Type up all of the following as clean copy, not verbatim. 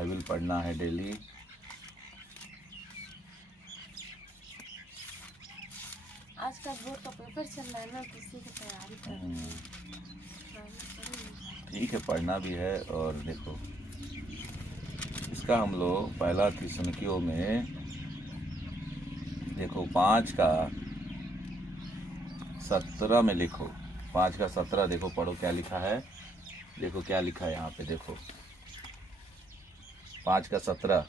Bible पढ़ना है daily. आज का बोर्ड का पेपर चल रहा है ना, तो उसी की तैयारी कर रहे हैं। ठीक है, पढ़ना भी है। और देखो इसका हम लोग पहला थिस्सलुनीकियों में देखो 5:17 में लिखो। 5:17 देखो, पढ़ो क्या लिखा है। देखो क्या लिखा है यहाँ पे, देखो 5:17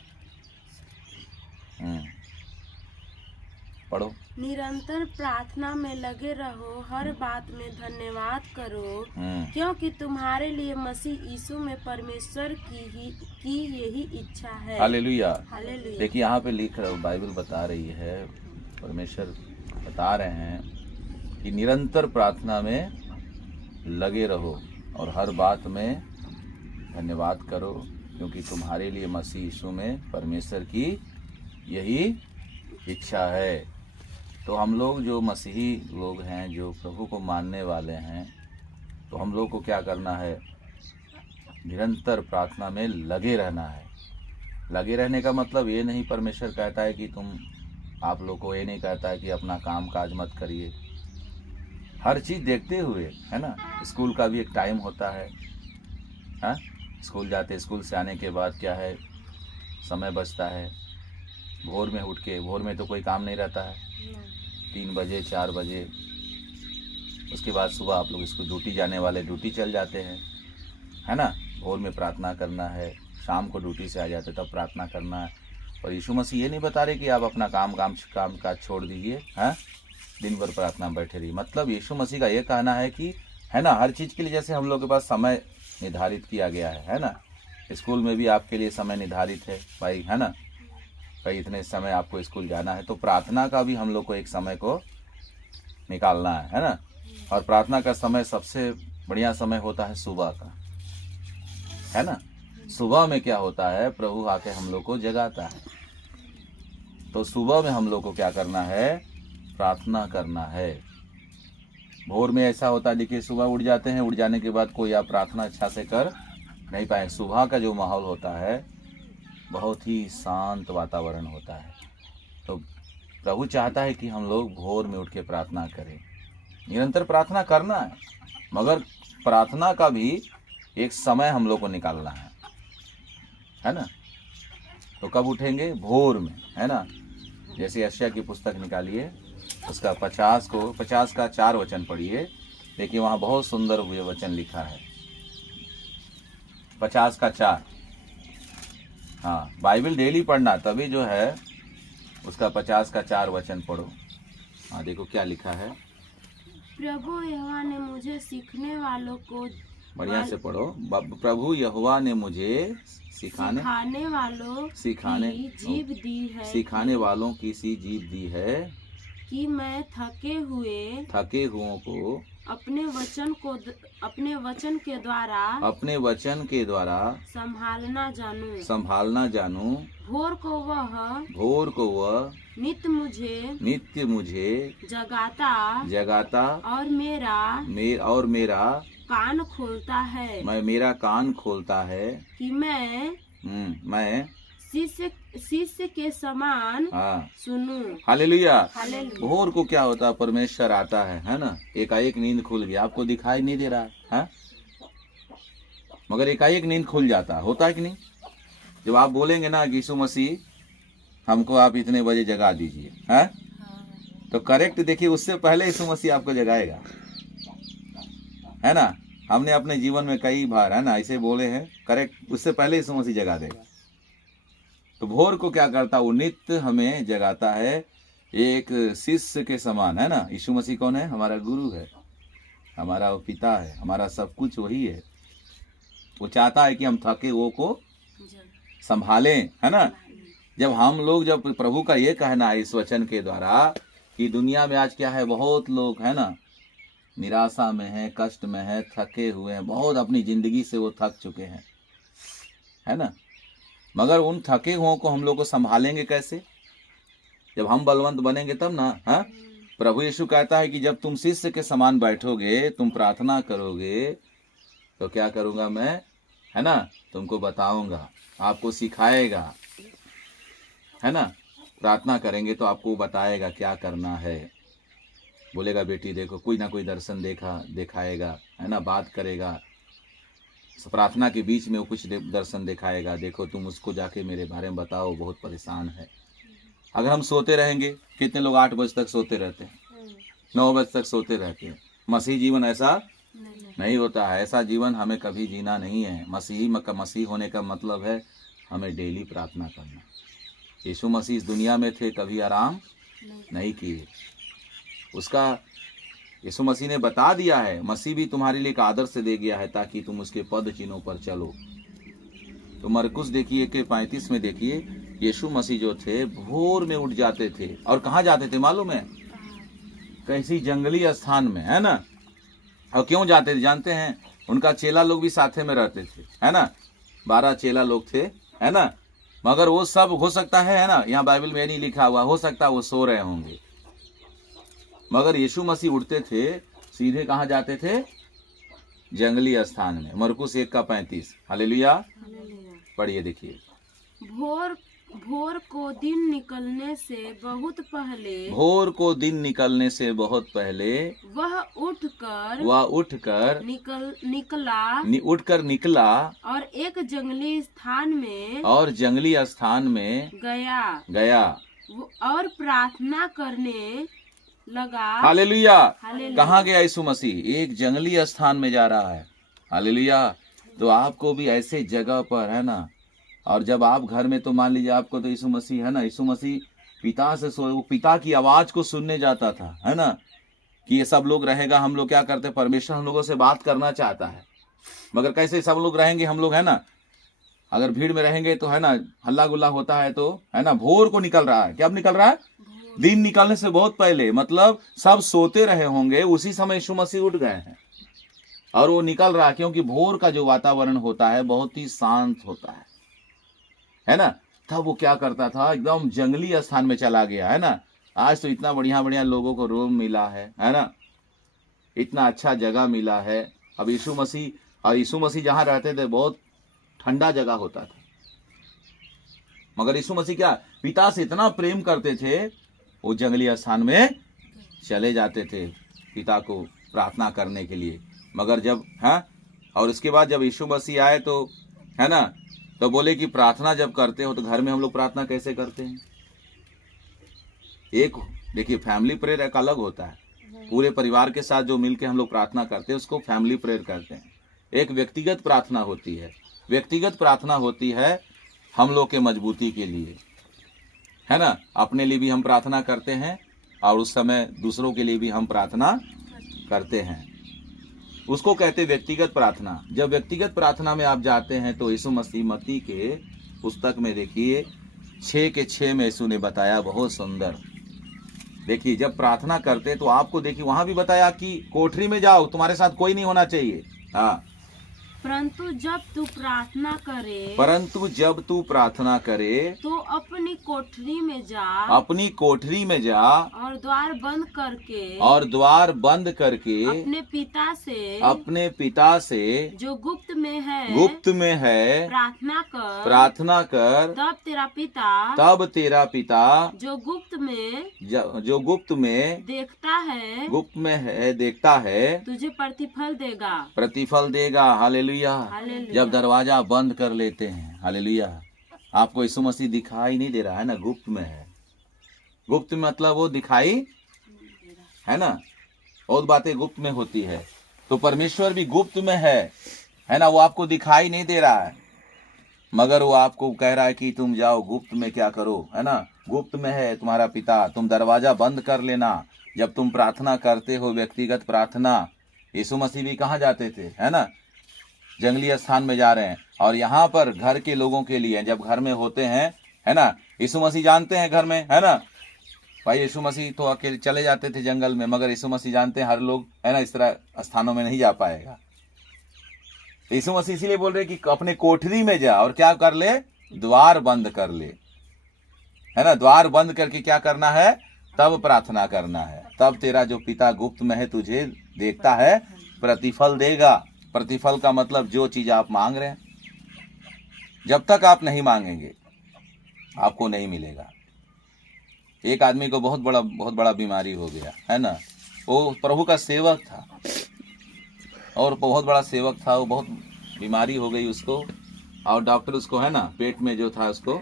पढ़ो। निरंतर प्रार्थना में लगे रहो, हर बात में धन्यवाद करो, हम्म क्योंकि तुम्हारे लिए मसीह यीशु में परमेश्वर की यही इच्छा है। हालेलुया। हालेलुया। देखिए यहाँ पे लिख रहा, बाइबल बता रही है, परमेश्वर बता रहे हैं कि निरंतर प्रार्थना में लगे रहो और हर बात में धन्यवाद करो, क्योंकि तुम्हारे लिए मसीह यीशु में परमेश्वर की यही इच्छा है। तो हम लोग जो मसीही लोग हैं, जो प्रभु को मानने वाले हैं, तो हम लोग को क्या करना है? निरंतर प्रार्थना में लगे रहना है। लगे रहने का मतलब ये नहीं परमेश्वर कहता है कि आप लोग को ये नहीं कहता है कि अपना काम काज मत करिए। हर चीज़ देखते हुए, है ना। स्कूल का भी एक टाइम होता है, हाँ। स्कूल जाते, स्कूल से आने के बाद क्या है, समय बचता है। भोर में उठ के, भोर में तो कोई काम नहीं रहता है, 3 बजे 4 बजे। उसके बाद सुबह आप लोग इसको ड्यूटी जाने वाले ड्यूटी चल जाते हैं, है ना। भोर में प्रार्थना करना है, शाम को ड्यूटी से आ जाते तब प्रार्थना करना है। और यीशु मसीह ये नहीं बता रहे कि आप अपना काम काज छोड़ दीजिए, हैं, दिन भर प्रार्थना में बैठे रहिए। मतलब यीशु मसीह का ये कहना है कि, है ना, हर चीज़ के लिए जैसे हम लोग के पास समय निर्धारित किया गया है ना। स्कूल में भी आपके लिए समय निर्धारित है भाई, है ना, भाई इतने समय आपको स्कूल जाना है। तो प्रार्थना का भी हम लोग को एक समय को निकालना है ना। और प्रार्थना का समय सबसे बढ़िया समय होता है सुबह का, है ना। सुबह में क्या होता है, प्रभु आके हम लोग को जगाता है। तो सुबह में हम लोग को क्या करना है? प्रार्थना करना है। भोर में ऐसा होता है, देखिए सुबह उठ जाते हैं, उठ जाने के बाद कोई आप प्रार्थना अच्छा से कर नहीं पाए। सुबह का जो माहौल होता है बहुत ही शांत वातावरण होता है। तो प्रभु चाहता है कि हम लोग भोर में उठ के प्रार्थना करें। निरंतर प्रार्थना करना है, मगर प्रार्थना का भी एक समय हम लोग को निकालना है ना। तो कब उठेंगे? भोर में, है ना। जैसे यशायाह की पुस्तक निकालिए, उसका 50 का 4 वचन पढ़िए। देखिए वहाँ बहुत सुंदर हुए वचन लिखा है, 50 का 4। हाँ, बाइबल डेली पढ़ना, तभी जो है उसका 50 का 4 वचन पढ़ो। हाँ, देखो क्या लिखा है। प्रभु यहोवा ने मुझे सीखने वालों को, बढ़िया से पढ़ो। प्रभु यहोवा ने मुझे सिखाने वालों की जीभ दी है, सिखाने वालों की सी जीभ दी है, कि मैं थके हुओं को अपने वचन के द्वारा संभालना जानूं। भोर को वह नित्य मुझे जगाता और मेरा कान खोलता है कि मैं शिष्य के समान सुनूं। हालेलुया। भोर को क्या होता है? परमेश्वर आता है ना। एकाएक नींद खुल गई, आपको दिखाई नहीं दे रहा है, मगर एकाएक नींद खुल जाता होता है कि नहीं। जब आप बोलेंगे ना कि यीशु मसीह हमको आप इतने बजे जगा दीजिए, है, तो करेक्ट देखिए, उससे पहले यीशु मसीह आपको जगाएगा, है ना। हमने अपने जीवन में कई बार, है ना, ऐसे बोले हैं, करेक्ट, उससे पहले यीशु मसीह जगा देगा। तो भोर को क्या करता? वो नित्य हमें जगाता है, एक शिष्य के समान, है ना। यीशु मसीह कौन है? हमारा गुरु है, हमारा पिता है, हमारा सब कुछ वही है। वो चाहता है कि हम थके हुओं को संभालें, है ना। जब प्रभु का ये कहना है इस वचन के द्वारा कि दुनिया में आज क्या है, बहुत लोग, है ना, निराशा में है, कष्ट में है, थके हुए हैं, बहुत अपनी जिंदगी से वो थक चुके हैं, है ना। मगर उन थके हुओं को हम लोग को संभालेंगे कैसे? जब हम बलवंत बनेंगे तब ना, हाँ। प्रभु यीशु कहता है कि जब तुम शिष्य के समान बैठोगे, तुम प्रार्थना करोगे, तो क्या करूंगा मैं? है ना, तुमको बताऊंगा, आपको सिखाएगा, है ना। प्रार्थना करेंगे तो आपको बताएगा क्या करना है। बोलेगा बेटी देखो, कोई ना कोई दर्शन दिखाएगा, है ना, बात करेगा। प्रार्थना के बीच में वो कुछ दर्शन दिखाएगा, देखो तुम उसको जाके मेरे बारे में बताओ, बहुत परेशान है। अगर हम सोते रहेंगे, कितने लोग 8 बजे तक सोते रहते हैं, 9 बजे तक सोते रहते हैं। मसीह जीवन ऐसा नहीं होता है। ऐसा जीवन हमें कभी जीना नहीं है। मसीह होने का मतलब है हमें डेली प्रार्थना करना। यीशु मसीह इस दुनिया में थे, कभी आराम नहीं किए। उसका यीशु मसीह ने बता दिया है, मसीह भी तुम्हारे लिए एक आदर्श दे गया है ताकि तुम उसके पद चिन्हों पर चलो। तो मरकुस देखिए के 35 में देखिए, यीशु मसीह जो थे भोर में उठ जाते थे, और कहाँ जाते थे मालूम है? कैसी जंगली स्थान में, है ना। और क्यों जाते थे जानते हैं? उनका चेला लोग भी साथे में रहते थे, है ना। 12 चेला लोग थे, है ना। मगर वो सब हो सकता है ना, यहाँ बाइबल में नहीं लिखा हुआ, हो सकता है वो सो रहे होंगे। मगर यीशु मसीह उठते थे, सीधे कहाँ जाते थे? जंगली स्थान में। मरकुस 1:35। हालेलुया। पढ़िए देखिए। भोर को दिन निकलने से बहुत पहले, भोर को दिन निकलने से बहुत पहले वह उठकर निकला और एक जंगली स्थान में गया और प्रार्थना करने लगा। हालेलुया। कहाँ गया यीशु मसीह? एक जंगली स्थान में जा रहा है। हालेलुया। तो आपको भी ऐसे जगह पर, है ना। और जब आप घर में, तो मान लीजिए आपको तो यीशु मसीह, है ना, यीशु मसीह पिता से वो पिता की आवाज को सुनने जाता था, है ना, कि ये सब लोग रहेगा, हम लोग क्या करते, परमेश्वर हम लोगों से बात करना चाहता है। मगर कैसे सब लोग रहेंगे हम लोग, है ना। अगर भीड़ में रहेंगे तो, है ना, हल्ला गुल्ला होता है, तो है ना। भोर को निकल रहा है। कब निकल रहा है? दिन निकलने से बहुत पहले, मतलब सब सोते रहे होंगे, उसी समय यीशु मसीह उठ गए हैं और वो निकल रहा है। क्योंकि भोर का जो वातावरण होता है बहुत ही शांत होता है ना। तब वो क्या करता था, एकदम जंगली स्थान में चला गया, है ना। आज तो इतना बढ़िया बढ़िया लोगों को रूम मिला है ना, इतना अच्छा जगह मिला है। अब यीशु मसीह जहाँ रहते थे बहुत ठंडा जगह होता था, मगर यीशु मसीह क्या पिता से इतना प्रेम करते थे, वो जंगली स्थान में चले जाते थे पिता को प्रार्थना करने के लिए। मगर जब, हाँ, और उसके बाद जब यीशु मसीह आए तो, है ना, तो बोले कि प्रार्थना जब करते हो तो घर में हम लोग प्रार्थना कैसे करते हैं? एक देखिए, फैमिली प्रेयर एक अलग होता है। पूरे परिवार के साथ जो मिलके हम लोग प्रार्थना करते हैं उसको फैमिली प्रेयर करते हैं। एक व्यक्तिगत प्रार्थना होती है। व्यक्तिगत प्रार्थना होती है हम लोग के मजबूती के लिए, है ना। अपने लिए भी हम प्रार्थना करते हैं और उस समय दूसरों के लिए भी हम प्रार्थना करते हैं। उसको कहते व्यक्तिगत प्रार्थना। जब व्यक्तिगत प्रार्थना में आप जाते हैं तो यीशु मसीह मत्ती के पुस्तक में देखिए 6:6 में यीशु ने बताया, बहुत सुंदर। देखिए, जब प्रार्थना करते तो आपको देखिए वहां भी बताया कि कोठरी में जाओ, तुम्हारे साथ कोई नहीं होना चाहिए। हाँ, परंतु जब तू प्रार्थना करे तो अपनी कोठरी में जा और द्वार बंद करके अपने पिता से जो गुप्त में है प्रार्थना कर। तब तेरा पिता जो गुप्त में देखता है तुझे प्रतिफल देगा। हालेलुया। जब दरवाजा बंद कर लेते हैं, हालेलुया, आपको यीशु मसीह दिखाई नहीं दे रहा है ना, गुप्त में है। गुप्त में मतलब वो दिखाई, है ना, बहुत बातें गुप्त में होती है। तो परमेश्वर भी गुप्त में है ना। वो आपको दिखाई नहीं दे रहा है, मगर वो आपको कह रहा है कि तुम जाओ गुप्त में क्या करो, है ना। गुप्त में है तुम्हारा पिता, तुम दरवाजा बंद कर लेना। जब तुम प्रार्थना करते हो व्यक्तिगत प्रार्थना, यीशु मसीह भी कहाँ जाते थे, है ना, जंगली स्थान में जा रहे हैं। और यहाँ पर घर के लोगों के लिए, जब घर में होते हैं, है ना, यीशु मसीह जानते हैं घर में, है ना, भाई यीशु मसीह तो अकेले चले जाते थे जंगल में, मगर यीशु मसीह जानते हैं हर लोग, है ना, इस तरह स्थानों में नहीं जा पाएगा। तो यीशु मसीह इसीलिए बोल रहे कि अपने कोठरी में जा और क्या कर ले, द्वार बंद कर ले, है ना। द्वार बंद करके क्या करना है, तब प्रार्थना करना है। तब तेरा जो पिता गुप्त में है तुझे देखता है, प्रतिफल देगा। प्रतिफल का मतलब जो चीज आप मांग रहे हैं, जब तक आप नहीं मांगेंगे आपको नहीं मिलेगा। एक आदमी को बहुत बड़ा बीमारी हो गया है ना, वो प्रभु का सेवक था और बहुत बड़ा सेवक था, वो बहुत बीमारी हो गई उसको, और डॉक्टर उसको है ना पेट में जो था, उसको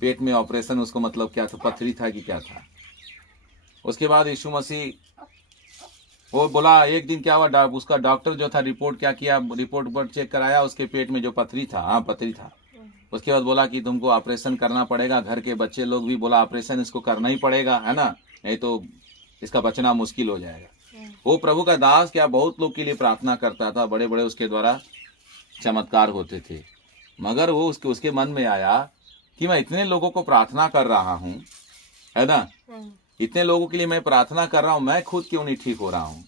पेट में ऑपरेशन, उसको मतलब क्या था, पथरी था कि क्या था। उसके बाद यीशु मसीह वो बोला, एक दिन क्या हुआ, उसका डॉक्टर जो था रिपोर्ट क्या किया, रिपोर्ट पर चेक कराया, उसके पेट में जो पथरी था, हाँ पथरी था। उसके बाद बोला कि तुमको ऑपरेशन करना पड़ेगा। घर के बच्चे लोग भी बोला ऑपरेशन इसको करना ही पड़ेगा, है ना, नहीं तो इसका बचना मुश्किल हो जाएगा। वो प्रभु का दास क्या बहुत लोग के लिए प्रार्थना करता था, बड़े बड़े उसके द्वारा चमत्कार होते थे, मगर वो उसके मन में आया कि मैं इतने लोगों को प्रार्थना कर रहा हूँ, है ना, इतने लोगों के लिए मैं प्रार्थना कर रहा हूँ, मैं खुद क्यों नहीं ठीक हो रहा हूँ।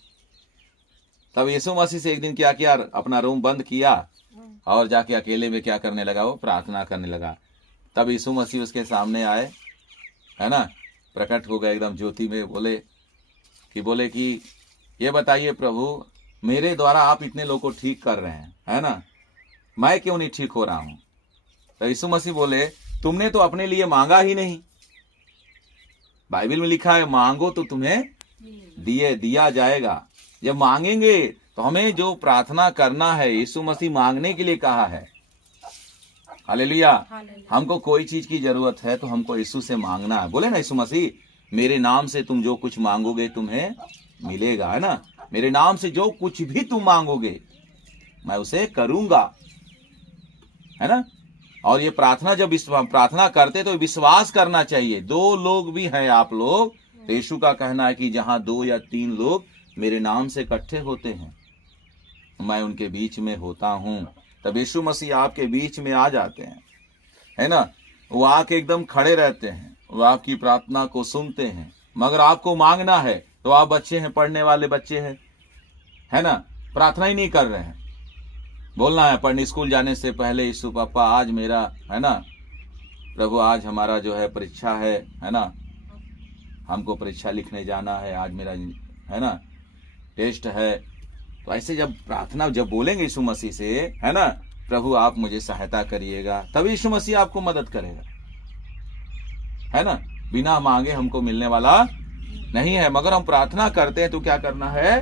तब यीशु मसीह से एक दिन क्या किया, अपना रूम बंद किया और जाके अकेले में क्या करने लगा, वो प्रार्थना करने लगा। तब यीशु मसीह उसके सामने आए, है ना, प्रकट हो गए एकदम ज्योति में, बोले कि ये बताइए प्रभु, मेरे द्वारा आप इतने लोगों को ठीक कर रहे हैं, है ना, मैं क्यों नहीं ठीक हो रहा हूं। तो यीशु मसीह बोले, तुमने तो अपने लिए मांगा ही नहीं। बाइबल में लिखा है मांगो तो तुम्हें दिया जाएगा। जब मांगेंगे तो हमें जो प्रार्थना करना है, यीशु मसीह मांगने के लिए कहा है। हालेलुया। हमको कोई चीज की जरूरत है तो हमको यीशु से मांगना है। बोले ना यीशु मसीह, मेरे नाम से तुम जो कुछ मांगोगे तुम्हें मिलेगा, है ना, मेरे नाम से जो कुछ भी तुम मांगोगे मैं उसे करूंगा, है ना। और ये प्रार्थना, जब प्रार्थना करते तो विश्वास करना चाहिए। 2 लोग भी हैं आप लोग, तो यीशु का कहना है कि जहां 2 या 3 लोग मेरे नाम से इकट्ठे होते हैं मैं उनके बीच में होता हूं। तब यीशु मसीह आपके बीच में आ जाते हैं, है ना, वो आके एकदम खड़े रहते हैं, वो आपकी प्रार्थना को सुनते हैं। मगर आपको मांगना है तो आप बच्चे हैं, पढ़ने वाले बच्चे हैं, है ना, प्रार्थना ही नहीं कर रहे हैं। बोलना है पढ़ने स्कूल जाने से पहले, यीशु पापा आज मेरा, है ना प्रभु, आज हमारा जो है परीक्षा है ना, हमको परीक्षा लिखने जाना है, आज मेरा, है ना, टेस्ट है। तो ऐसे जब प्रार्थना जब बोलेंगे यीशु मसीह से, है ना, प्रभु आप मुझे सहायता करिएगा, तभी यीशु मसीह आपको मदद करेगा, है ना। बिना मांगे हमको मिलने वाला नहीं है। मगर हम प्रार्थना करते हैं तो क्या करना है,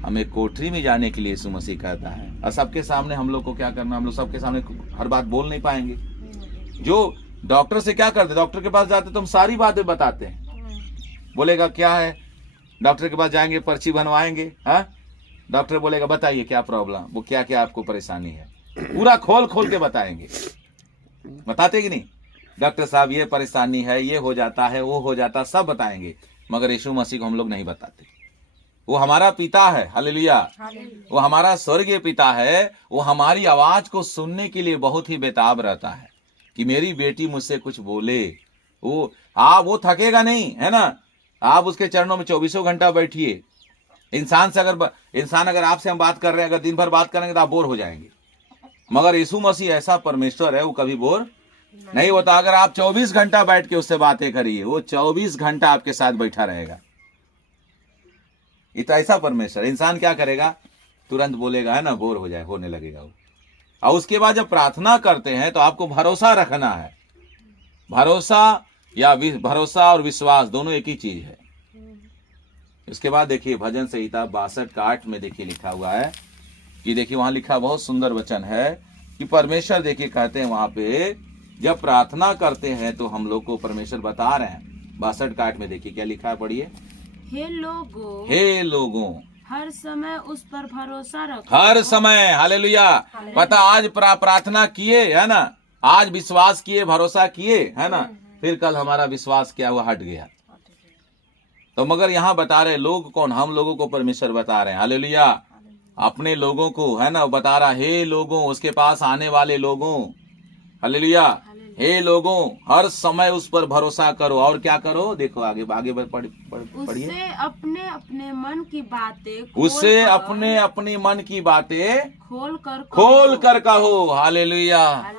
हमें कोठरी में जाने के लिए यीशु मसीह कहता है। और सबके सामने हम लोग को क्या करना, हम लोग सबके सामने हर बात बोल नहीं पाएंगे। जो डॉक्टर से क्या करते, डॉक्टर के पास जाते तो हम सारी बातें बताते हैं। बोलेगा क्या है, डॉक्टर के पास जाएंगे, पर्ची बनवाएंगे, हाँ, डॉक्टर बोलेगा बताइए क्या प्रॉब्लम, वो क्या क्या आपको परेशानी है, पूरा खोल के बताएंगे। बताते कि नहीं, डॉक्टर साहब ये परेशानी है, ये हो जाता है, वो हो जाता, सब बताएंगे। मगर यीशु मसीह को हम लोग नहीं बताते। वो हमारा पिता है, हालेलुया, वो हमारा स्वर्गीय पिता है। वो हमारी आवाज को सुनने के लिए बहुत ही बेताब रहता है कि मेरी बेटी मुझसे कुछ बोले। वो थकेगा नहीं, है ना। आप उसके चरणों में 24 घंटा बैठिए। इंसान अगर आपसे हम बात कर रहे हैं, अगर दिन भर बात करेंगे तो आप बोर हो जाएंगे। मगर यीशु मसीह ऐसा परमेश्वर है, वो कभी बोर नहीं होता। अगर आप 24 घंटा बैठ के उससे बातें करिए, वो 24 घंटा आपके साथ बैठा रहेगा। ये तो ऐसा परमेश्वर। इंसान क्या करेगा, तुरंत बोलेगा, है ना, बोर होने लगेगा वो। और उसके बाद जब प्रार्थना करते हैं तो आपको भरोसा रखना है। भरोसा और विश्वास दोनों एक ही चीज है। उसके बाद देखिए भजन संहिता 62 का 8 में देखिए लिखा हुआ है कि देखिए वहां लिखा बहुत सुंदर वचन है कि परमेश्वर देखिए कहते हैं वहां पे, जब प्रार्थना करते हैं तो हम लोग को परमेश्वर बता रहे हैं 62 का 8 में देखिए क्या लिखा है, पढ़िए। हे लोगों हर समय उस पर भरोसा रखो। हर समय, हालेलुया। पता आज प्रार्थना किए, है ना, आज विश्वास किए, भरोसा किए, है ना, फिर कल हमारा विश्वास क्या हुआ, हट गया। तो मगर यहाँ बता रहे लोग कौन, हम लोगों को परमेश्वर बता रहे हैं, हालेलुया, अपने लोगों को, है ना, बता रहा, हे लोगों, उसके पास आने वाले लोगों, हालेलुया, हे लोगों हर समय उस पर भरोसा करो। और क्या करो, देखो आगे पढ़िए। उससे अपने अपने मन की बातें खोल कर कहो, हालेलुया,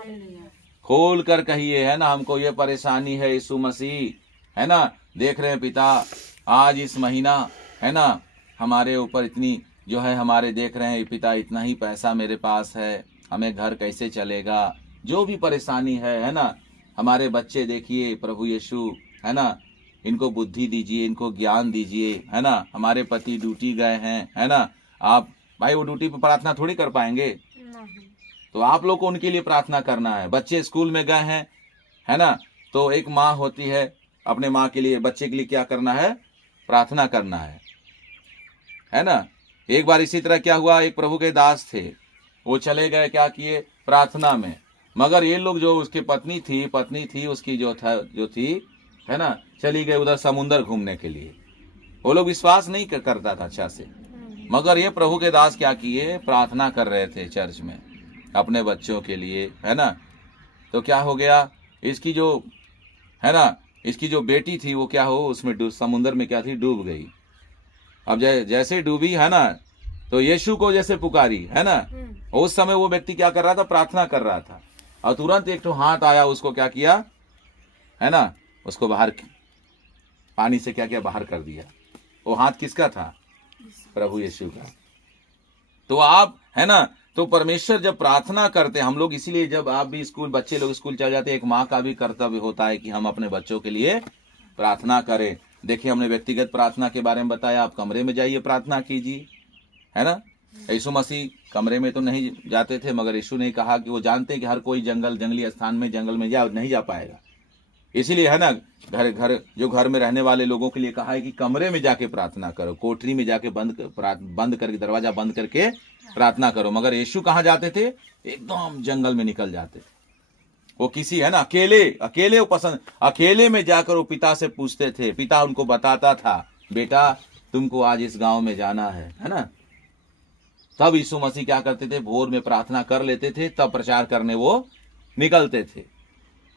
खोल कर कहिए, है ना। हमको ये परेशानी है यीशु मसीह, है ना, देख रहे हैं पिता, आज इस महीना, है ना, हमारे ऊपर इतनी जो है, हमारे देख रहे हैं पिता, इतना ही पैसा मेरे पास है, हमें घर कैसे चलेगा, जो भी परेशानी है ना, हमारे बच्चे देखिए प्रभु यीशु, है ना, इनको बुद्धि दीजिए, इनको ज्ञान दीजिए, है ना। हमारे पति ड्यूटी गए हैं, है ना, आप भाई वो ड्यूटी पे प्रार्थना थोड़ी कर पाएंगे, तो आप लोग को उनके लिए प्रार्थना करना है। बच्चे स्कूल में गए हैं, है ना, तो एक माँ होती है, अपने माँ के लिए, बच्चे के लिए क्या करना है, प्रार्थना करना है ना। एक बार इसी तरह क्या हुआ, एक प्रभु के दास थे, वो चले गए, क्या किए, प्रार्थना में, मगर ये लोग जो उसकी पत्नी थी उसकी जो थी, है ना, चली गई उधर समुंदर घूमने के लिए। वो लोग विश्वास नहीं करता था अच्छा से, मगर ये प्रभु के दास क्या किए, प्रार्थना कर रहे थे चर्च में अपने बच्चों के लिए, है ना। तो क्या हो गया, इसकी जो, है ना, इसकी जो बेटी थी वो क्या हो, उसमें समुंदर में क्या थी, डूब गई। अब जैसे डूबी, है ना, तो यीशु को जैसे पुकारी, है ना, उस समय वो व्यक्ति क्या कर रहा था, प्रार्थना कर रहा था, और तुरंत एक तो हाथ आया, उसको क्या किया, है ना, उसको बाहर पानी से क्या किया, बाहर कर दिया। वो हाथ किसका था, प्रभु यीशु का। तो आप, है ना, तो परमेश्वर जब प्रार्थना करते हैं हम लोग, इसीलिए जब आप भी स्कूल, बच्चे लोग स्कूल चले जाते हैं, एक माँ का भी कर्तव्य होता है कि हम अपने बच्चों के लिए प्रार्थना करें। देखिए हमने व्यक्तिगत प्रार्थना के बारे में बताया, आप कमरे में जाइए प्रार्थना कीजिए, है ना। यीशु मसीह कमरे में तो नहीं जाते थे, मगर यीशु ने कहा कि वो जानते हैं कि हर कोई जंगली स्थान में, जंगल में नहीं जा पाएगा, इसीलिए, है ना, घर में रहने वाले लोगों के लिए कहा है कि कमरे में जाके प्रार्थना करो, कोठरी में जाके बंद करके, दरवाजा बंद करके प्रार्थना करो। मगर यीशु कहाँ जाते थे, एकदम जंगल में निकल जाते थे। वो किसी, है ना, अकेले वो पसंद, अकेले में जाकर वो पिता से पूछते थे, पिता उनको बताता था, बेटा तुमको आज इस गांव में जाना है ना। तब यीशु मसीह क्या करते थे, भोर में प्रार्थना कर लेते थे, तब प्रचार करने वो निकलते थे।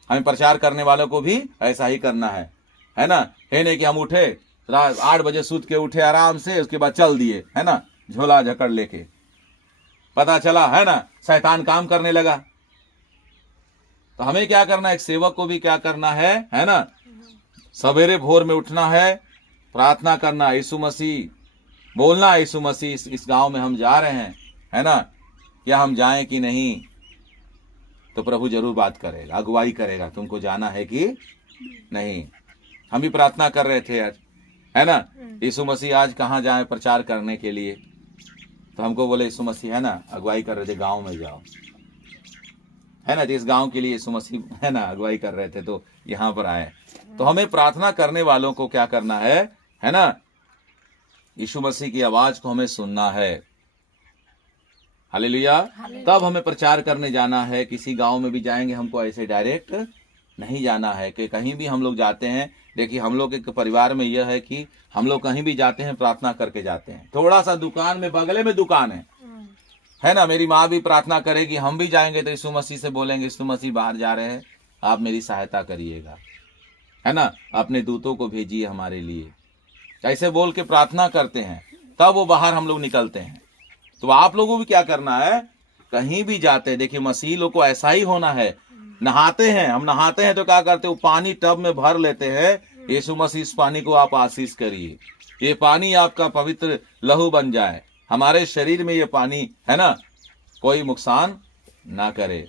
हमें प्रचार करने वालों को भी ऐसा ही करना है ना। है नहीं कि हम उठे 8 बजे सूत के उठे आराम से, उसके बाद चल दिए, है ना, झोला झकड़ लेके, पता चला, है ना, शैतान काम करने लगा। तो हमें क्या करना है, एक सेवक को भी क्या करना है ना, सवेरे भोर में उठना है, प्रार्थना करना, यीशु मसीह बोलना, यीशु मसीह इस गांव में हम जा रहे हैं, है ना, क्या हम जाएं कि नहीं। तो प्रभु जरूर बात करेगा, अगुवाई करेगा, तुमको जाना है कि नहीं। हम भी प्रार्थना कर रहे थे आज, है ना, यीशु मसीह आज कहाँ जाए प्रचार करने के लिए। तो हमको बोले यीशु मसीह, है ना, अगुवाई कर रहे थे, गांव में जाओ, है ना। जिस गांव के लिए यीशु मसीह, है ना, अगुवाई कर रहे थे, तो यहाँ पर आए। तो हमें प्रार्थना करने वालों को क्या करना है ना, यीशु मसीह की आवाज को हमें सुनना है। हालेलुया। तब हमें प्रचार करने जाना है। किसी गांव में भी जाएंगे, हमको ऐसे डायरेक्ट नहीं जाना है कि कहीं भी हम लोग जाते हैं। देखिए हम लोग एक परिवार में यह है कि हम लोग कहीं भी जाते हैं प्रार्थना करके जाते हैं। थोड़ा सा दुकान में, बगले में दुकान है ना, मेरी माँ भी प्रार्थना करेगी, हम भी जाएंगे तो यीशु मसीह से बोलेंगे, यीशु मसीह बाहर जा रहे हैं, आप मेरी सहायता करिएगा, है ना, अपने दूतों को भेजिए हमारे लिए। ऐसे बोल के प्रार्थना करते हैं, तब वो बाहर हम लोग निकलते हैं। तो आप लोगों को भी क्या करना है, कहीं भी जाते हैं, देखिए मसीह लोग को ऐसा ही होना है। नहाते हैं, हम नहाते हैं तो क्या करते हैं, वो पानी टब में भर लेते हैं, यीशु मसीह इस पानी को आप आशीष करिए, ये पानी आपका पवित्र लहू बन जाए, हमारे शरीर में ये पानी, है ना, कोई नुकसान ना करे।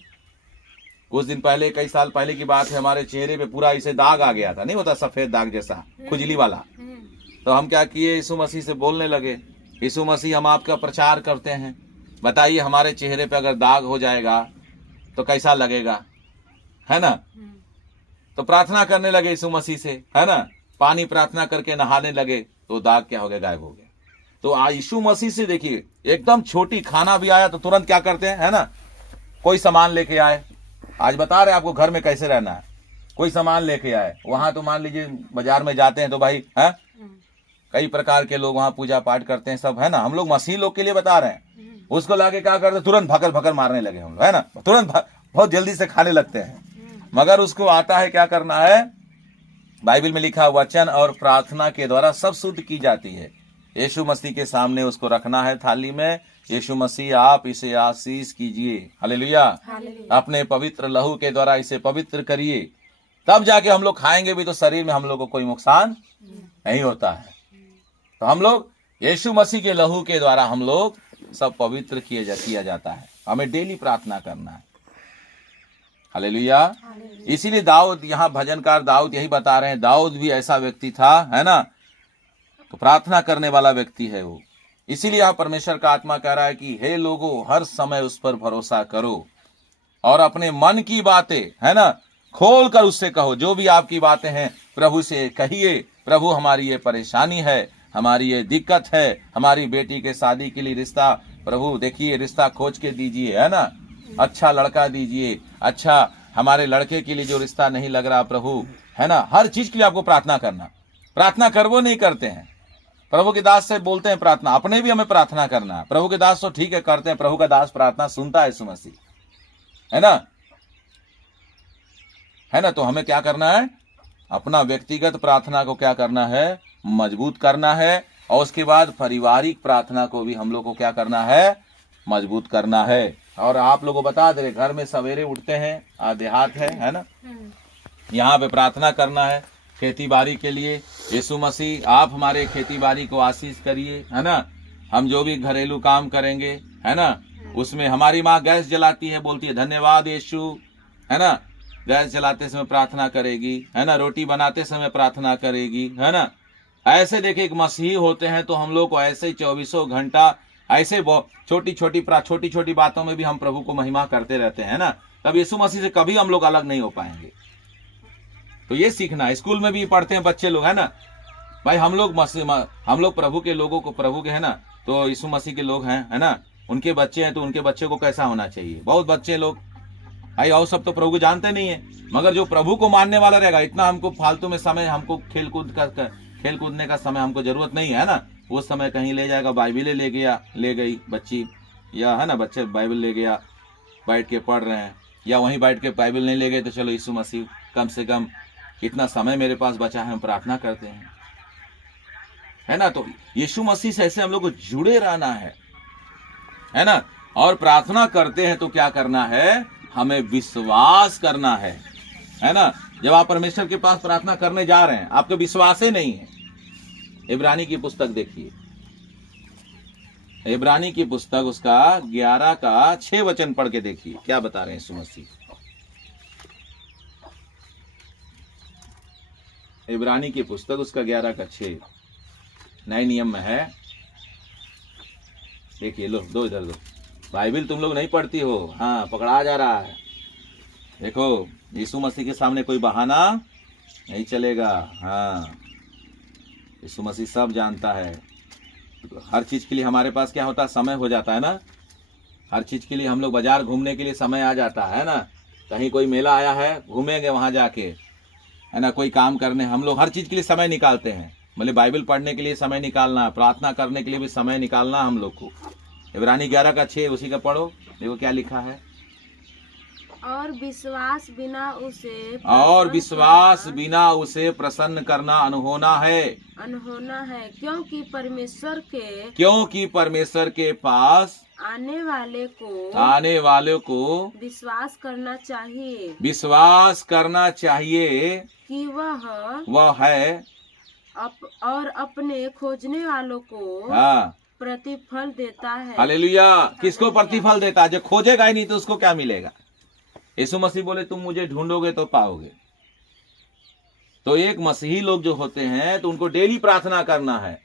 कुछ दिन पहले, कई साल पहले की बात है, हमारे चेहरे पे पूरा इसे दाग आ गया था, नहीं होता सफेद दाग जैसा, खुजली वाला। तो हम क्या किए, यीशु मसीह से बोलने लगे, यीशु मसीह हम आपका प्रचार करते हैं, बताइए हमारे चेहरे पे अगर दाग हो जाएगा तो कैसा लगेगा, है ना। तो प्रार्थना करने लगे यीशु मसीह से, है ना, पानी प्रार्थना करके नहाने लगे, तो दाग क्या हो गया, गायब हो गया। तो आज यीशु मसीह से देखिए, एकदम छोटी खाना भी आया तो तुरंत क्या करते हैं, है ना, कोई सामान लेके आए। आज बता रहे आपको घर में कैसे रहना है, कोई सामान लेके आए। वहां तो मान लीजिए बाजार में जाते हैं तो भाई, है, कई प्रकार के लोग वहां पूजा पाठ करते हैं सब, है ना। हम लोग मसीह लोग के लिए बता रहे हैं, उसको लाके क्या करते, तुरंत भकर भकर मारने लगे हम लोग, है ना, तुरंत बहुत जल्दी से खाने लगते हैं। मगर उसको आता है क्या करना है, बाइबल में लिखा, वचन और प्रार्थना के द्वारा सब शुद्ध की जाती है। यीशु मसीह के सामने उसको रखना है थाली में, यीशु मसीह आप इसे आशीष कीजिए, हालेलुया, अपने पवित्र लहू के द्वारा इसे पवित्र करिए, तब जाके हम लोग खाएंगे भी तो शरीर में हम लोग को कोई नुकसान नहीं होता है। तो हम लोग यीशु मसीह के लहू के द्वारा हम लोग सब पवित्र किया जाता है। हमें डेली प्रार्थना करना है, हालेलुया। इसीलिए दाऊद, यहाँ भजनकार दाऊद यही बता रहे हैं, दाऊद भी ऐसा व्यक्ति था, है ना, तो प्रार्थना करने वाला व्यक्ति है वो। इसीलिए यहाँ परमेश्वर का आत्मा कह रहा है कि हे लोगों, हर समय उस पर भरोसा करो और अपने मन की बातें, है ना, खोल कर उससे कहो। जो भी आपकी बातें हैं प्रभु से कहिए, प्रभु हमारी ये परेशानी है, हमारी ये दिक्कत है, हमारी बेटी के शादी के लिए रिश्ता, प्रभु देखिए रिश्ता खोज के दीजिए, है ना, अच्छा लड़का दीजिए, अच्छा हमारे लड़के के लिए जो रिश्ता नहीं लग रहा प्रभु, है ना, हर चीज के लिए आपको प्रार्थना करना। प्रार्थना कर वो नहीं करते हैं, प्रभु के दास से बोलते हैं प्रार्थना, अपने भी हमें प्रार्थना करना है। प्रभु के दास तो ठीक है करते हैं, प्रभु का दास प्रार्थना सुनता है यीशु मसीह, है ना, है ना। तो हमें क्या करना है, अपना व्यक्तिगत प्रार्थना को क्या करना है, मजबूत करना है, और उसके बाद पारिवारिक प्रार्थना को भी हम लोग को क्या करना है, मजबूत करना है। और आप लोगों को बता दे, घर में सवेरे उठते हैं, देहात है ना, यहाँ पे प्रार्थना करना है खेती बाड़ी के लिए। यीशु मसीह आप हमारे खेती बाड़ी को आशीष करिए, है ना। हम जो भी घरेलू काम करेंगे, है ना, उसमें हमारी माँ गैस जलाती है, बोलती है धन्यवाद यीशु, है ना, गैस जलाते समय प्रार्थना करेगी, है ना, रोटी बनाते समय प्रार्थना करेगी, है ना। ऐसे देखिए एक मसीही होते हैं तो हम लोग को ऐसे 24 घंटा ऐसे छोटी छोटी बातों में भी हम प्रभु को महिमा करते रहते हैं ना। तब यीशु मसीह से कभी हम लोग अलग नहीं हो पाएंगे। तो ये सीखना, स्कूल में भी पढ़ते हैं बच्चे लोग, है ना भाई, हम लोग प्रभु के लोगों को, प्रभु के, है ना, तो यीशु मसीह के लोग हैं, है ना, उनके बच्चे हैं तो उनके बच्चे को कैसा होना चाहिए। बहुत बच्चे लोग भाई और सब तो प्रभु को जानते नहीं है, मगर जो प्रभु को मानने वाला रहेगा, इतना हमको फालतू में समय, हमको खेल कूदने का समय हमको जरूरत नहीं है ना। वो समय कहीं ले जाएगा, बाइबिल ले गई बच्ची, या है ना बच्चे बाइबिल ले गया, बैठ के पढ़ रहे हैं, या वहीं बैठ के बाइबिल नहीं ले गए तो चलो यीशु मसीह कम से कम इतना समय मेरे पास बचा है, हम प्रार्थना करते हैं, है ना। तो यीशु मसीह से ऐसे हम लोग को जुड़े रहना है ना। और प्रार्थना करते हैं तो क्या करना है, हमें विश्वास करना है ना। जब आप परमेश्वर के पास प्रार्थना करने जा रहे हैं, आपको विश्वास ही नहीं है। इब्रानी की पुस्तक देखिए, इब्रानी की पुस्तक उसका 11 का 6 वचन पढ़ के देखिए क्या बता रहे हैं यीशु मसीह। इब्रानी की पुस्तक उसका 11 का 6 नए नियम में है। देखिए, लो दो इधर दो, बाइबिल तुम लोग नहीं पढ़ती हो, हाँ पकड़ा जा रहा है। देखो यीशु मसीह के सामने कोई बहाना नहीं चलेगा। हाँ, यीशु मसीह सब जानता है। हर चीज के लिए हमारे पास क्या होता है, समय हो जाता है ना। हर चीज के लिए हम लोग बाजार घूमने के लिए समय आ जाता है ना। कहीं कोई मेला आया है, घूमेंगे वहां जाके, है ना, कोई काम करने, हम लोग हर चीज के लिए समय निकालते हैं। मतलब बाइबल पढ़ने के लिए समय निकालना, प्रार्थना करने के लिए भी समय निकालना हम लोग को। इब्रानी 11 का 6 उसी का पढ़ो, देखो क्या लिखा है। और विश्वास बिना उसे प्रसन्न करना अनहोना है, क्योंकि परमेश्वर के पास आने वाले को विश्वास करना चाहिए कि वह है और अपने खोजने वालों को हाँ प्रतिफल देता है। हालेलुया। किसको प्रतिफल देता है? जो खोजेगा ही नहीं तो उसको क्या मिलेगा? यीशु मसीह बोले तुम मुझे ढूंढोगे तो पाओगे। तो एक मसीही लोग जो होते हैं तो उनको डेली प्रार्थना करना है।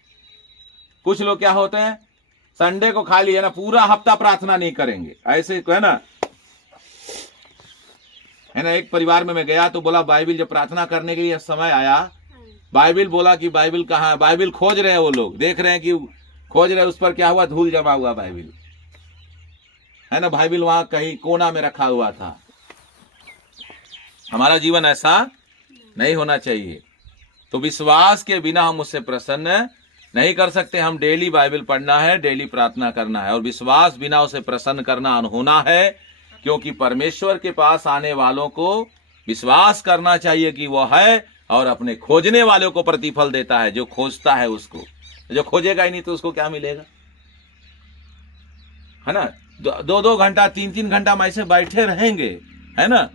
कुछ लोग क्या होते हैं, संडे को खाली, है ना, पूरा हफ्ता प्रार्थना नहीं करेंगे, ऐसे है ना। एक परिवार में मैं गया तो बोला बाइबिल, जब प्रार्थना करने के लिए समय आया, बाइबिल बोला कि बाइबिल कहाँ है। बाइबिल खोज रहे हैं, वो लोग देख रहे हैं कि खोज रहे हैं, उस पर क्या हुआ, धूल जमा हुआ बाइबिल, है ना। बाइबिल वहां कहीं कोना में रखा हुआ था। हमारा जीवन ऐसा नहीं होना चाहिए। तो विश्वास के बिना हम उससे प्रसन्न नहीं कर सकते। हम डेली बाइबल पढ़ना है, डेली प्रार्थना करना है, और विश्वास बिना उसे प्रसन्न करना अनहोना है, क्योंकि परमेश्वर के पास आने वालों को विश्वास करना चाहिए कि वह है, और अपने खोजने वालों को प्रतिफल देता है। जो खोजता है उसको, जो खोजेगा ही नहीं तो उसको क्या मिलेगा, है ना। 2-2 घंटा 3-3 घंटा हम ऐसे बैठे रहेंगे, है ना,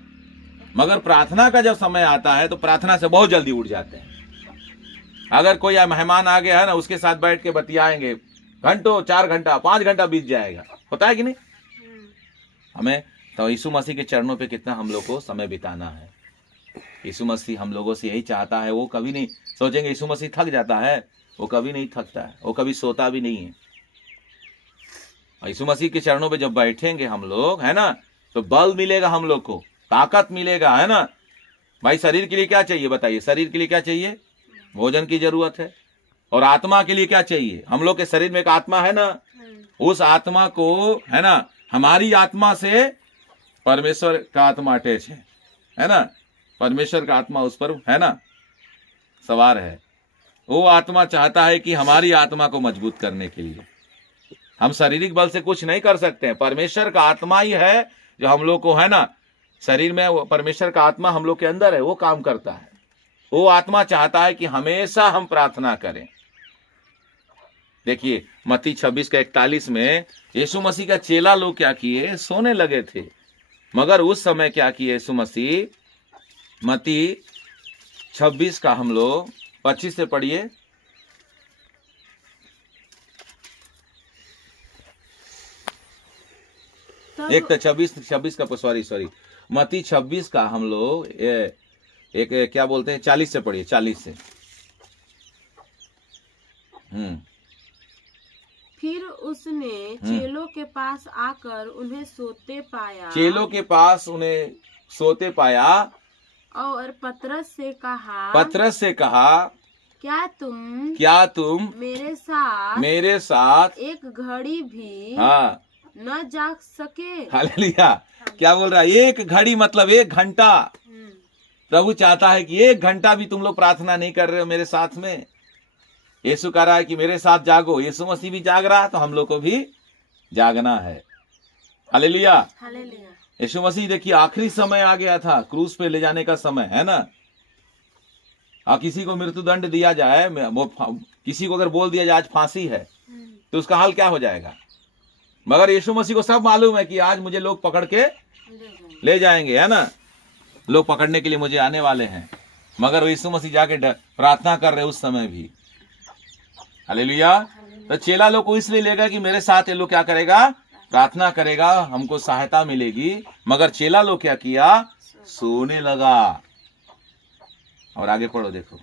मगर प्रार्थना का जब समय आता है तो प्रार्थना से बहुत जल्दी उठ जाते हैं। अगर कोई मेहमान आ गया है ना, उसके साथ बैठ के बतियाएंगे, घंटों 4 घंटा 5 घंटा बीत जाएगा, होता है कि नहीं। हमें तो यीशु मसीह के चरणों पे कितना हम लोग को समय बिताना है। यीशु मसीह हम लोगों से यही चाहता है। वो कभी नहीं सोचेंगे यीशु मसीह थक जाता है, वो कभी नहीं थकता है, वो कभी सोता भी नहीं है। यीशु मसीह के चरणों पे जब बैठेंगे हम लोग, है ना, तो बल मिलेगा, हम लोग को ताकत मिलेगा, है ना। भाई शरीर के लिए क्या चाहिए बताइए? शरीर के लिए क्या चाहिए? भोजन की जरूरत है। और आत्मा के लिए क्या चाहिए? हम लोग के शरीर में एक आत्मा है ना, उस आत्मा को, है ना, हमारी आत्मा से परमेश्वर का आत्मा अटैच है ना, परमेश्वर का आत्मा उस पर, है ना, सवार है। वो आत्मा चाहता है कि हमारी आत्मा को मजबूत करने के लिए हम शारीरिक बल से कुछ नहीं कर सकते हैं। परमेश्वर का आत्मा ही है जो हम लोग को, है ना, शरीर में वो परमेश्वर का आत्मा हम लोग के अंदर है, वो काम करता है। वो आत्मा चाहता है कि हमेशा हम प्रार्थना करें। देखिए मत्ती 26:41 में यीशु मसीह का चेला लोग क्या किए? सोने लगे थे। मगर उस समय क्या किए यीशु मसीह? मत्ती 26 का हम लोग 25 से पढ़िए। एक तो 26 का सॉरी मत्ती 26 का हम लोग एक क्या बोलते हैं 40 से पढ़िए, 40 से। फिर उसने चेलों के पास आकर उन्हें सोते पाया। चेलों के पास उन्हें सोते पाया और पतरस से कहा क्या तुम मेरे साथ एक घड़ी भी न जाग सके? हालेलुया। क्या बोल रहा है? एक घड़ी मतलब 1 घंटा। प्रभु चाहता है कि 1 घंटा भी तुम लोग प्रार्थना नहीं कर रहे हो मेरे साथ में। यीशु कह रहा है कि मेरे साथ जागो। यीशु मसीह भी जाग रहा है तो हम लोग को भी जागना है। हालेलुया। यीशु मसीह देखिए आखिरी समय आ गया था, क्रूस पे ले जाने का समय, है ना। किसी को मृत्युदंड दिया जाए, वो किसी को अगर बोल दिया जाए आज फांसी है तो उसका हाल क्या हो जाएगा। मगर यीशु मसीह को सब मालूम है कि आज मुझे लोग पकड़ के ले जाएंगे, है ना, लोग पकड़ने के लिए मुझे आने वाले हैं। मगर यीशु मसीह जाके प्रार्थना कर रहे उस समय भी। हालेलुया। तो चेला लोग को इसलिए लेगा कि मेरे साथ ये लोग क्या करेगा? प्रार्थना करेगा, हमको सहायता मिलेगी। मगर चेला लोग क्या किया? सोने लगा। और आगे पढ़ो, देखो,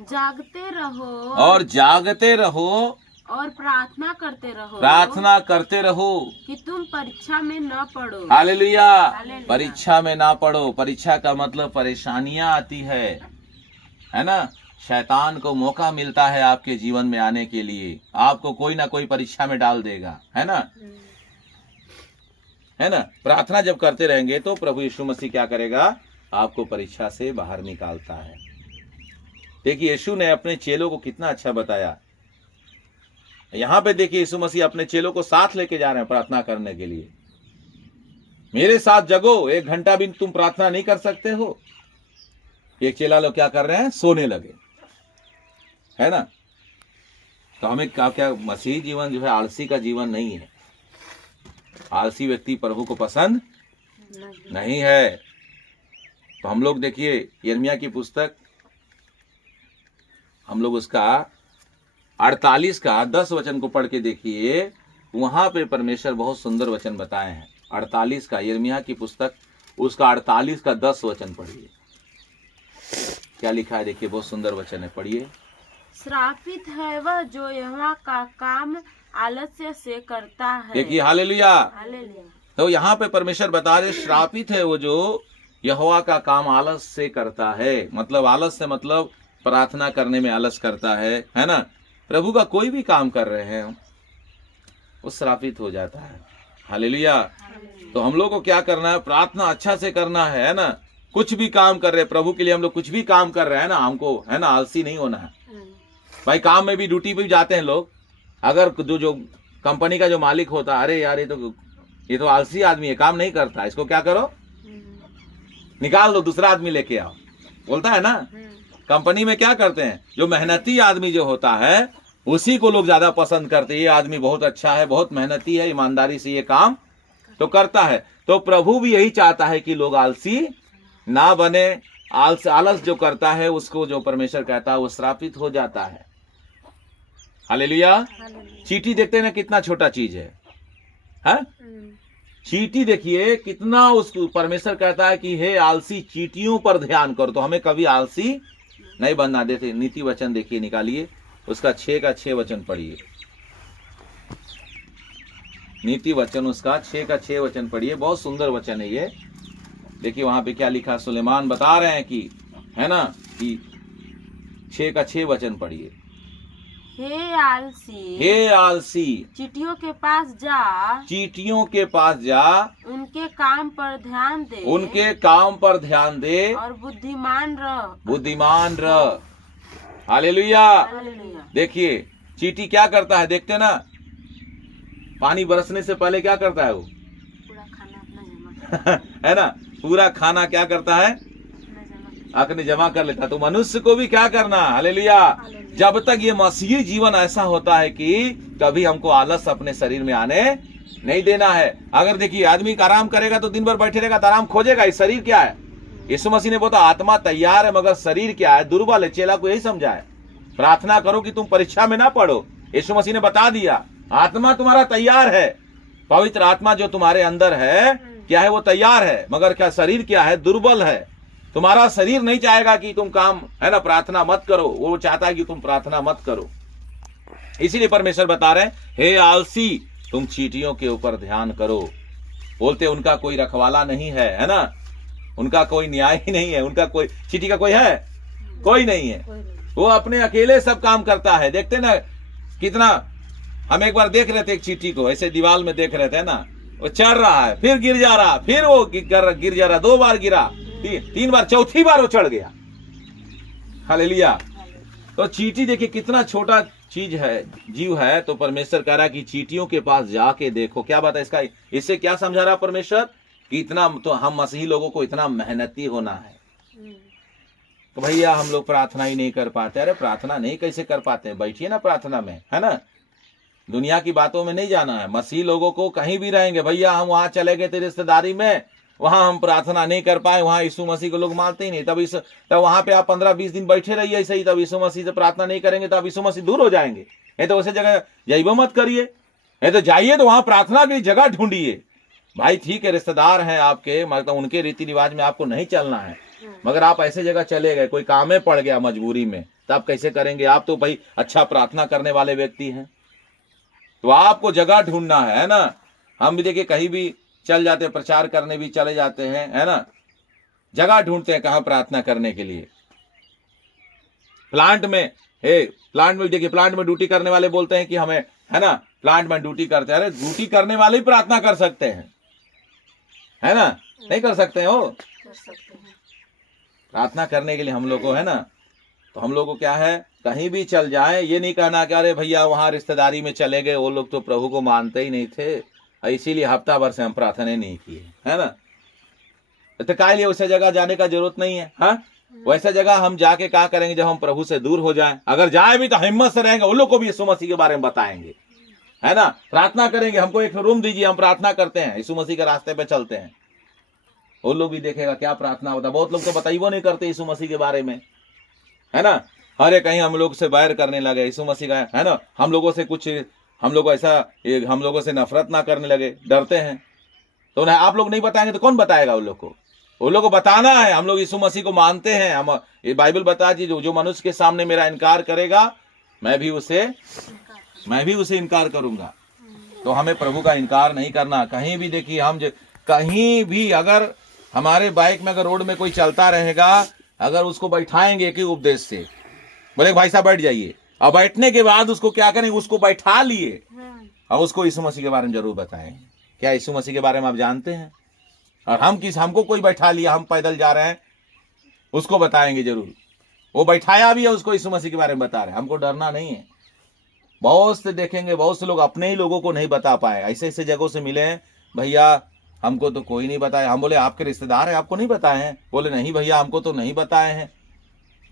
जागते रहो और प्रार्थना करते रहो कि तुम परीक्षा में न पड़ो। हालेलुया। परीक्षा में ना पड़ो। परीक्षा का मतलब परेशानियां आती है ना। शैतान को मौका मिलता है आपके जीवन में आने के लिए, आपको कोई ना कोई परीक्षा में डाल देगा, है ना, है ना। प्रार्थना जब करते रहेंगे तो प्रभु यीशु मसीह क्या करेगा? आपको परीक्षा से बाहर निकालता है। देखिए यीशु ने अपने चेलों को कितना अच्छा बताया। यहां पे देखिए यीशु मसीह अपने चेलों को साथ लेके जा रहे हैं प्रार्थना करने के लिए। मेरे साथ जगो, 1 घंटा भी तुम प्रार्थना नहीं कर सकते हो। एक चेला लोग क्या कर रहे हैं? सोने लगे, है ना। तो हमें क्या मसीही जीवन जो है आलसी का जीवन नहीं है। आलसी व्यक्ति प्रभु को पसंद नहीं है। तो हम लोग देखिए यिर्मयाह की पुस्तक, हम लोग उसका 48 का 10 वचन को पढ़ के देखिए। वहां पे परमेश्वर बहुत सुंदर वचन बताए हैं। 48 का यिर्मयाह की पुस्तक, उसका 48 का 10 वचन पढ़िए। क्या लिखा है देखिए, बहुत सुंदर वचन है, पढ़िए। श्रापित है वह जो यहोवा का काम आलस्य से करता है। देखिए हालेलुया। तो यहाँ पे परमेश्वर बता रहे श्रापित है वो जो यहोवा का काम आलस से करता है। मतलब आलस से मतलब प्रार्थना करने में आलस करता है ना। प्रभु का कोई भी काम कर रहे हैं वो श्रापित हो जाता है। हालेलुया। तो हम लोग को क्या करना है? प्रार्थना अच्छा से करना है ना। कुछ भी काम कर रहे हैं प्रभु के लिए, हम लोग कुछ भी काम कर रहे हैं ना, हमको, है ना, आलसी नहीं होना है। भाई काम में भी, ड्यूटी पे भी जाते हैं लोग। अगर जो कंपनी का जो मालिक होता है, अरे यार ये तो आलसी आदमी है, काम नहीं करता, इसको क्या करो, निकाल दो, दूसरा आदमी लेके आओ, बोलता है ना। कंपनी में क्या करते हैं? जो मेहनती आदमी जो होता है उसी को लोग ज्यादा पसंद करते हैं। ये आदमी बहुत अच्छा है, बहुत मेहनती है, ईमानदारी से ये काम तो करता है। तो प्रभु भी यही चाहता है कि लोग आलसी ना बने। आलस जो करता है उसको जो परमेश्वर कहता है वो श्रापित हो जाता है। हालेलुया। चींटी देखते हैं ना, कितना छोटा चीज है, चींटी देखिए कितना उसको परमेश्वर कहता है कि हे आलसी चींटियों पर ध्यान करो। तो हमें कभी आलसी नहीं बनना देते। नीति वचन देखिए, निकालिए उसका 6 का 6 वचन पढ़िए। नीति वचन उसका 6 का 6 वचन पढ़िए, बहुत सुंदर वचन है ये। देखिए वहां पे क्या लिखा, सुलेमान बता रहे हैं कि है ना कि 6 का 6 वचन पढ़िए। हे आलसी चींटियों के पास जा, चींटियों के पास जा, उनके काम पर ध्यान दे, उनके काम पर ध्यान दे, और बुद्धिमान रह, बुद्धिमान रह। हालेलुया। देखिए चींटी क्या करता है, देखते ना, पानी बरसने से पहले क्या करता है वो, पूरा खाना अपना जमा है ना, पूरा खाना क्या करता है, अपने जमा कर लेता। तो मनुष्य को भी क्या करना, हालेलुया, जब तक ये मसीही जीवन ऐसा होता है कि कभी हमको आलस अपने शरीर में आने नहीं देना है। अगर देखिए आदमी का आराम करेगा तो दिन भर बैठे रहेगा तो आराम खोजेगा। ये शरीर क्या है, यीशु मसीह ने बोला आत्मा तैयार है मगर शरीर क्या है, दुर्बल है। चेला को यही समझा है, प्रार्थना करो कि तुम परीक्षा में ना पढ़ो। यीशु मसीह ने बता दिया आत्मा तुम्हारा तैयार है, पवित्र आत्मा जो तुम्हारे अंदर है क्या है, वो तैयार है, मगर क्या शरीर क्या है, दुर्बल है। तुम्हारा शरीर नहीं चाहेगा कि तुम काम है ना प्रार्थना मत करो, वो चाहता है कि तुम प्रार्थना मत करो। इसीलिए परमेश्वर बता रहे हैं हे आलसी तुम चींटियों के ऊपर ध्यान करो। बोलते उनका कोई रखवाला नहीं है ना, उनका कोई न्याय ही नहीं है, उनका कोई, चींटी का कोई है, कोई नहीं है, वो अपने अकेले सब काम करता है। देखते ना कितना, हम एक बार देख रहे थे एक चींटी को ऐसे दीवार में देख रहे थे ना, वो चढ़ रहा है, फिर गिर जा रहा, फिर वो गिर जा रहा, 2 बार गिरा, 3 बार, चौथी बार वो चढ़ गया। हालेलुया। तो चींटी देखिए कितना छोटा चीज है, जीव है। तो परमेश्वर कह रहा है कि चींटियों के पास जाके देखो। क्या बात है इसका, इससे क्या समझा रहा परमेश्वर कि इतना तो हम मसीही लोगों को इतना मेहनती होना है। तो भैया हम लोग प्रार्थना ही नहीं कर पाते। अरे प्रार्थना नहीं कैसे कर पाते हैं, बैठिए ना प्रार्थना में, है ना, दुनिया की बातों में नहीं जाना है। मसीही लोगों को कहीं भी रहेंगे, भैया हम वहां चले गए थे रिश्तेदारी में, वहां हम प्रार्थना नहीं कर पाए, वहां यीशु मसीह को लोग मानते ही नहीं, तब वहां पे आप 15-20 दिन बैठे रहिए ऐसे ही, तब यीशु मसीह से प्रार्थना नहीं करेंगे तो आप यीशु मसीह दूर हो जाएंगे। नहीं तो वैसे जगह जाइए मत करिए, नहीं तो जाइए तो वहां प्रार्थना की जगह ढूंढिए। भाई ठीक है रिश्तेदार हैं आपके, मतलब उनके रीति रिवाज में आपको नहीं चलना है, मगर आप ऐसे जगह चले गए, कोई काम में पड़ गया मजबूरी में, तो आप कैसे करेंगे। आप तो भाई अच्छा प्रार्थना करने वाले व्यक्ति हैं, तो आपको जगह ढूंढना है ना। हम भी देखिए कहीं भी चल जाते हैं, प्रचार करने भी चले जाते हैं, है ना, जगह ढूंढते हैं कहां प्रार्थना करने के लिए। प्लांट में प्लांट में देखिए, प्लांट में ड्यूटी करने वाले बोलते हैं कि हमें, है ना, प्लांट में ड्यूटी करते हैं। अरे ड्यूटी करने वाले ही प्रार्थना कर सकते हैं, है ना, नहीं कर सकते हो प्रार्थना करने के लिए हम लोग को, है ना। तो हम लोग को क्या है, कहीं भी चल जाए, ये नहीं कहना कि अरे भैया वहां रिश्तेदारी में चले गए, वो लोग तो प्रभु को मानते ही नहीं थे, इसीलिए हफ्ता भर से हम प्रार्थना नहीं किए, है ना। तो क्या लिए वैसे जगह जाने का जरूरत नहीं है। हाँ, वैसा जगह हम जाके क्या करेंगे जब हम प्रभु से दूर हो जाएं। अगर जाए भी तो हिम्मत से रहेंगे, उन लोग को भी यीशु मसीह के बारे में बताएंगे, है ना, प्रार्थना करेंगे, हमको एक रूम दीजिए, हम प्रार्थना करते हैं, यीशु मसीह के रास्ते पे चलते हैं। वो लोग भी देखेगा क्या प्रार्थना होता है। बहुत लोग तो बताइए नहीं करते यीशु मसीह के बारे में, है ना। अरे कहीं हम लोग से बैर करने लगे यीशु मसीह का, है ना, हम लोगों से कुछ, हम लोग ऐसा, हम लोगों से नफरत ना करने लगे, डरते हैं। तो आप लोग नहीं बताएंगे तो कौन बताएगा उन लोग को। उन लोग को बताना है हम लोग यीशु मसीह को मानते हैं। हम, ये बाइबल बता जी, जो मनुष्य के सामने मेरा इनकार करेगा मैं भी उसे इनकार करूंगा। तो हमें प्रभु का इनकार नहीं करना। कहीं भी देखिए, हम कहीं भी अगर हमारे बाइक में अगर रोड में कोई चलता रहेगा, अगर उसको बैठाएंगे एक ही उपदेश से, बोले भाई साहब बैठ जाइए, और बैठने के बाद उसको क्या करेंगे, उसको बैठा लिए और उसको यीशु मसीह के बारे में जरूर बताएं। क्या यीशु मसीह के बारे में आप जानते हैं? और हमको कोई बैठा लिया, हम पैदल जा रहे हैं, उसको बताएंगे जरूर। वो बैठाया भी है, उसको यीशु मसीह के बारे में बता रहे हैं। हमको डरना नहीं है। बहुत से देखेंगे, बहुत से लोग अपने ही लोगों को नहीं बता पाए। ऐसे ऐसे जगहों से मिले हैं, भैया हमको तो कोई नहीं बताया। हम बोले आपके रिश्तेदार हैं, आपको नहीं बताए हैं? बोले नहीं भैया हमको तो नहीं बताए हैं।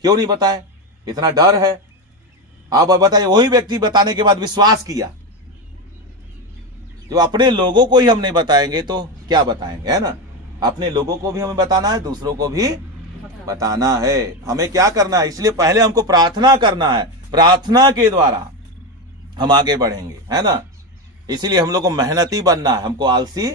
क्यों नहीं बताए? इतना डर है। आप बताइए, वही व्यक्ति बताने के बाद विश्वास किया। जो अपने लोगों को ही हम नहीं बताएंगे तो क्या बताएंगे, है ना। अपने लोगों को भी हमें बताना है, दूसरों को भी बताना है। हमें क्या करना है, इसलिए पहले हमको प्रार्थना करना है। प्रार्थना के द्वारा हम आगे बढ़ेंगे, है ना। इसलिए हम लोग को मेहनती बनना है, हमको आलसी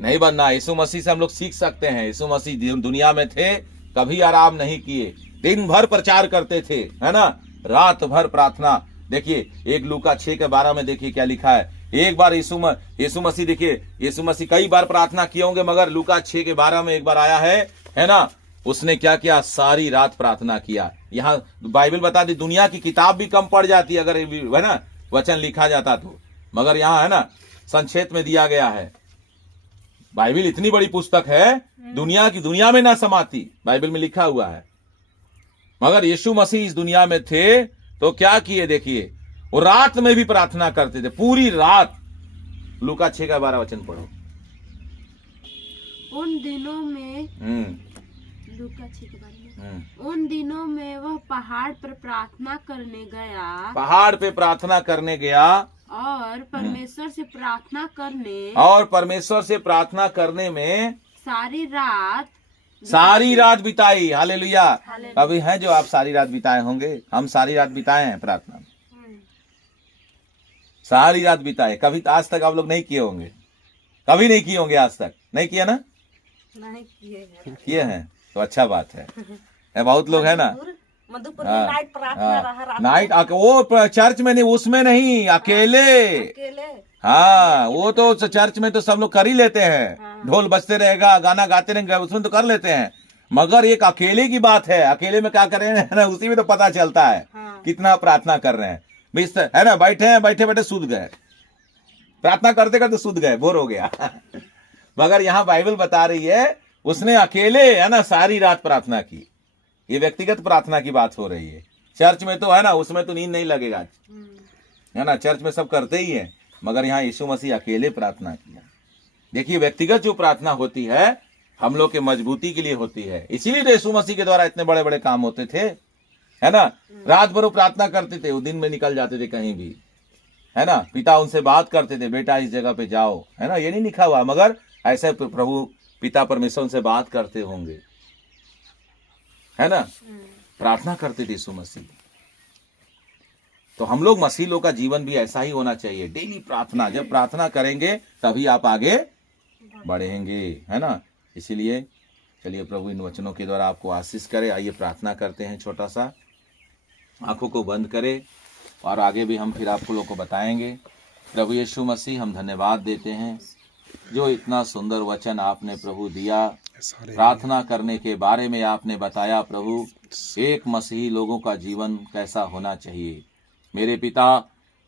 नहीं बनना। यीशु मसीह से हम लोग सीख सकते हैं। यीशु मसीह दुनिया में थे, कभी आराम नहीं किए, दिन भर प्रचार करते थे, है ना, रात भर प्रार्थना। देखिए एक लूका 6:12 में देखिए क्या लिखा है। एक बार यीशु मसीह, देखिए यीशु मसीह कई बार प्रार्थना किए होंगे, मगर लूका 6:12 में एक बार आया है ना, उसने क्या किया, सारी रात प्रार्थना किया। यहाँ बाइबल बता दी, दुनिया की किताब भी कम पड़ जाती अगर है ना वचन लिखा जाता तो, मगर यहाँ है ना संक्षेप में दिया गया है। बाइबल इतनी बड़ी पुस्तक है, दुनिया में ना समाती, बाइबल में लिखा हुआ है। मगर यीशु मसीह इस दुनिया में थे तो क्या किए, देखिए वो रात में भी प्रार्थना करते थे, पूरी रात। लूका 6:12 वचन पढ़ो। उन दिनों में लूका 6:12 में उन दिनों में वह पहाड़ पर प्रार्थना करने गया, पहाड़ पे प्रार्थना करने गया, और परमेश्वर से प्रार्थना करने में सारी रात बिताई। हालेलुया। अभी हैं जो आप सारी रात बिताए होंगे, हम सारी रात बिताए हैं प्रार्थना में, सारी रात बिताए। कभी आज तक आप लोग नहीं किए होंगे, कभी नहीं किए होंगे, आज तक नहीं किया ना, नहीं किए हैं तो अच्छा बात है। बहुत लोग है ना मधुपुर में नाइट प्रार्थना रहा, नाइट वो चर्च में नहीं, उसमें नहीं, अकेले। हाँ, वो तो चर्च में तो सब लोग कर ही लेते हैं, ढोल बजते रहेगा, गाना गाते रहेंगे, उसमें तो कर लेते हैं। मगर एक अकेले की बात है, अकेले में क्या करें ना, उसी में तो पता चलता है कितना प्रार्थना कर रहे हैं। है ना, बैठे सूद गए, प्रार्थना करते करते सूद गए, बोर हो गया। मगर यहाँ बाइबल बता रही है उसने अकेले है ना सारी रात प्रार्थना की। ये व्यक्तिगत प्रार्थना की बात हो रही है। चर्च में तो है ना, उसमें तो नींद नहीं लगेगा, है ना, चर्च में सब करते ही है, मगर यहाँ यीशु मसीह अकेले प्रार्थना किया। देखिए व्यक्तिगत जो प्रार्थना होती है हम लोग के मजबूती के लिए होती है, इसीलिए तो यीशु मसीह के द्वारा इतने बड़े बड़े काम होते थे, है ना। रात भर वो प्रार्थना करते थे, वो दिन में निकल जाते थे कहीं भी, है ना। पिता उनसे बात करते थे, बेटा इस जगह पे जाओ, है ना, ये नहीं लिखा हुआ, मगर ऐसे प्रभु पिता परमेश्वर उनसे बात करते होंगे, है ना, प्रार्थना करते थे यीशु मसीह। तो हम लोग मसीह लोग का जीवन भी ऐसा ही होना चाहिए, डेली प्रार्थना। जब प्रार्थना करेंगे तभी आप आगे बढ़ेंगे, है ना। इसीलिए चलिए प्रभु इन वचनों के द्वारा आपको आशीष करे। आइए प्रार्थना करते हैं, छोटा सा आंखों को बंद करें और आगे भी हम फिर आपको लोग को बताएंगे। प्रभु यीशु मसीह हम धन्यवाद देते हैं जो इतना सुंदर वचन आपने प्रभु दिया, प्रार्थना करने के बारे में आपने बताया प्रभु, एक मसीही लोगों का जीवन कैसा होना चाहिए। मेरे पिता,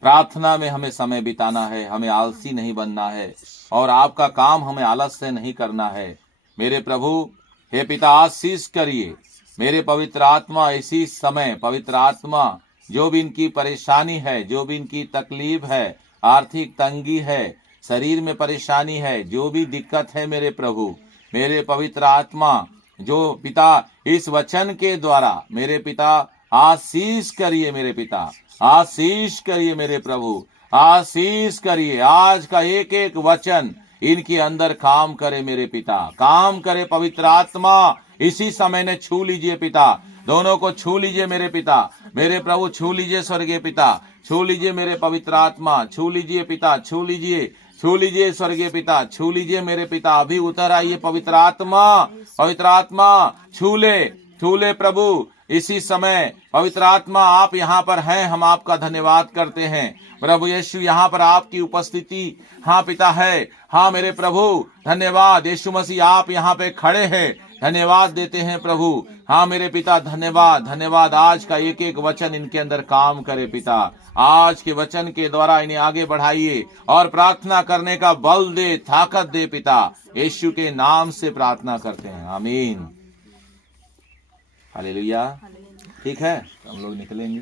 प्रार्थना में हमें समय बिताना है, हमें आलसी नहीं बनना है और आपका काम हमें आलस से नहीं करना है। मेरे प्रभु हे पिता, आशीष करिए मेरे पवित्र आत्मा इसी समय, पवित्र आत्मा जो भी इनकी परेशानी है, जो भी इनकी तकलीफ है, आर्थिक तंगी है, शरीर में परेशानी है, जो भी दिक्कत है मेरे प्रभु, मेरे पवित्र आत्मा जो पिता इस वचन के द्वारा मेरे पिता आशीष करिए, मेरे पिता आशीष करिए, मेरे प्रभु आशीष करिए। आज का एक एक वचन इनके अंदर काम करे मेरे पिता, काम करे पवित्र आत्मा। इसी समय ने छू लीजिए पिता, दोनों को छू लीजिए मेरे पिता, मेरे प्रभु छू लीजिए स्वर्गीय पिता, छू लीजिए मेरे पवित्र आत्मा, छू लीजिए पिता, छू लीजिए, छू लीजिए स्वर्गीय पिता, छू लीजिए मेरे पिता। अभी उतर आइए पवित्र आत्मा, पवित्र आत्मा छू ले प्रभु। इसी समय पवित्र आत्मा आप यहाँ पर हैं, हम आपका धन्यवाद करते हैं प्रभु यीशु। यहाँ पर आपकी उपस्थिति हाँ पिता है, हाँ मेरे प्रभु धन्यवाद। यीशु मसीह आप यहाँ पे खड़े हैं, धन्यवाद देते हैं प्रभु। हाँ मेरे पिता धन्यवाद, धन्यवाद। आज का एक एक वचन इनके अंदर काम करे पिता, आज के वचन के द्वारा इन्हें आगे बढ़ाइए और प्रार्थना करने का बल दे, ताकत दे पिता। यीशु के नाम से प्रार्थना करते हैं, आमीन, हालेलुया। ठीक है, हम लोग निकलेंगे।